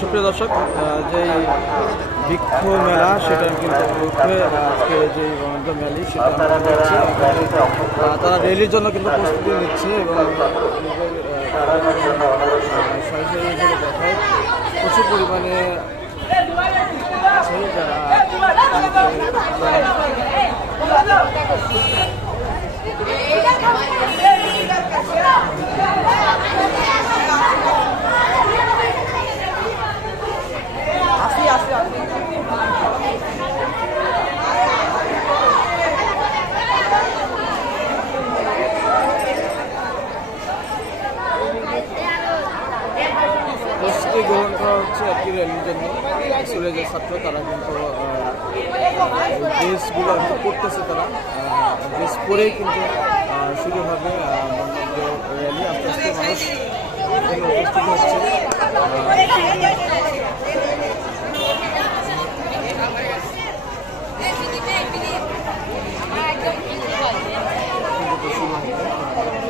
সুপ্রিয় দর্শক, যে বৃক্ষ মেলা সেটা কিন্তু আজকে যে বন্ধ ম্যালি সেটা আমরা দেখছি। তারা র্যালির জন্য কিন্তু প্রস্তুতি নিচ্ছে এবং সরাসরি দেখায় প্রচুর পরিমাণে প্রস্তুতি গ্রহণ করা হচ্ছে একটি র্যালির জন্য। স্কুলের যে ছাত্র তারা কিন্তু ড্রেসগুলো করতেছে, তারা ড্রেস পরেই কিন্তু শুরু হবে র্যালি। আস্তে আস্তে মানুষ উপস্থিত হচ্ছে। শুরু হবে